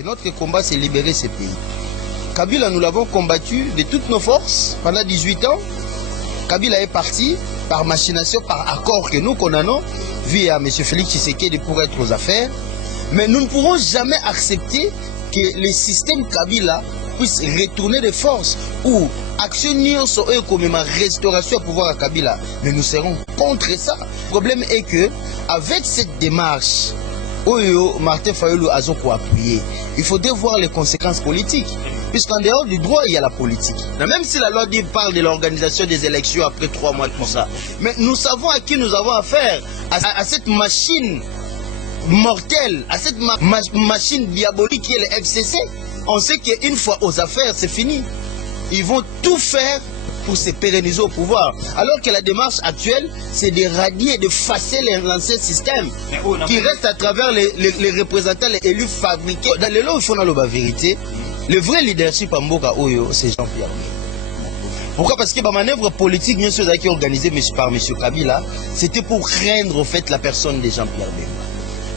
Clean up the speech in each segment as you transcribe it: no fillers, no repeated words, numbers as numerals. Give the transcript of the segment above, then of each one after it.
que notre combat, c'est libérer ce pays. Kabila, nous l'avons combattu de toutes nos forces pendant 18 ans. Kabila est parti par machination, par accord que nous condamnons, via M. Félix Tshisekedi pour être aux affaires. Mais nous ne pourrons jamais accepter que le système Kabila puisse retourner de force ou actionner comme ma restauration au pouvoir à Kabila. Mais nous serons contre ça. Le problème est que, avec cette démarche, Martin Fayulu a appuyé. Il faudrait voir les conséquences politiques. Puisqu'en dehors du droit, il y a la politique. Même si la loi parle de l'organisation des élections après 3 mois, tout ça. Mais nous savons à qui nous avons affaire. À cette machine mortelle, à cette machine diabolique qui est le FCC. On sait qu'une fois aux affaires, c'est fini. Ils vont tout faire pour se pérenniser au pouvoir. Alors que la démarche actuelle, c'est de radier, de fasser l'ancien système qui reste à travers les représentants, les élus fabriqués. Dans les lois, il faut dans la vérité. Le vrai leadership à Mboka Oyo, c'est Jean-Pierre Bemba. Pourquoi? Parce que la manœuvre politique, bien sûr, qui est organisée par M. Kabila, c'était pour craindre au fait la personne de Jean-Pierre Bemba.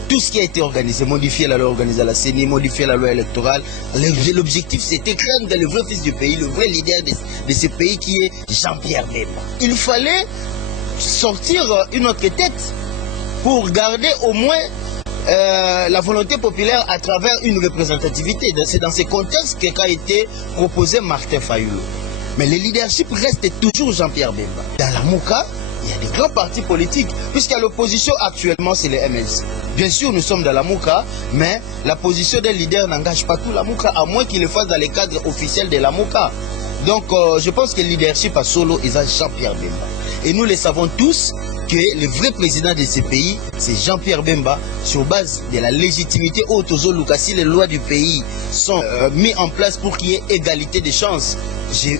Tout ce qui a été organisé, modifier la loi organisée à la CENI, modifier la loi électorale, l'objectif c'était craindre le vrai fils du pays, le vrai leader de ce pays qui est Jean-Pierre Bemba. Il fallait sortir une autre tête pour garder au moins la volonté populaire à travers une représentativité. C'est dans ce contexte qu'a été proposé Martin Fayulu. Mais le leadership reste toujours Jean-Pierre Bemba. Dans la Mouka, il y a des grands partis politiques, puisqu'à l'opposition actuellement, c'est le MLC. Bien sûr, nous sommes dans la Mouka, mais la position des leaders n'engage pas tout la Mouka, à moins qu'il le fasse dans les cadres officiels de la Mouka. Donc, je pense que le leadership à solo est Jean-Pierre Bemba. Et nous le savons tous que le vrai président de ce pays, c'est Jean-Pierre Bemba, sur base de la légitimité Otozo Lukasi. Les lois du pays sont mises en place pour qu'il y ait égalité de chances. J'ai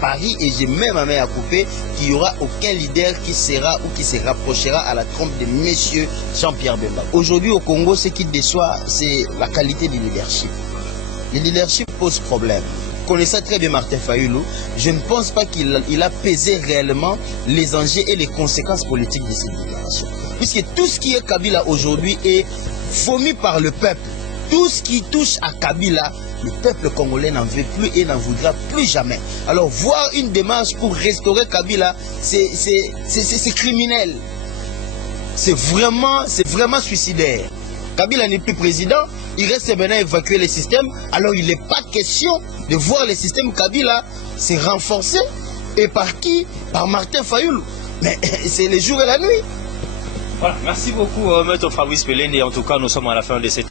pari et j'ai même ma main à couper qu'il n'y aura aucun leader qui sera ou qui se rapprochera à la trompe de monsieur Jean-Pierre Bemba. Aujourd'hui au Congo, ce qui déçoit, c'est la qualité du leadership. Le leadership pose problème. Connaissant très bien Martin Fayulu, je ne pense pas qu'il a pesé réellement les enjeux et les conséquences politiques de cette déclaration. Puisque tout ce qui est Kabila aujourd'hui est vomi par le peuple. Tout ce qui touche à Kabila, le peuple congolais n'en veut plus et n'en voudra plus jamais. Alors voir une démarche pour restaurer Kabila, c'est criminel. C'est vraiment suicidaire. Kabila n'est plus président, il reste maintenant à évacuer le système, alors il n'est pas question de voir le système Kabila se renforcer. Et par qui? Par Martin Fayulu. Mais c'est le jour et la nuit. Voilà, merci beaucoup, Maître Fabrice Pelende. En tout cas, nous sommes à la fin de cette